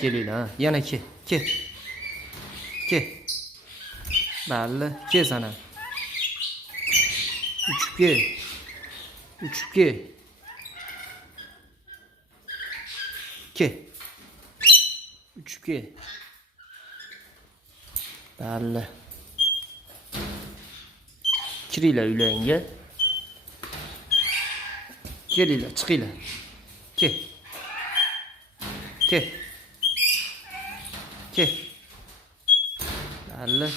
Kelinglar, ha. Yana ke. Ke. Mayli, ke sana. Uchib ke. Ke. Uchib ke. Mayli. Kiringlar uylaringga. Kelinglar, chiqinglar. Ke. Mayli.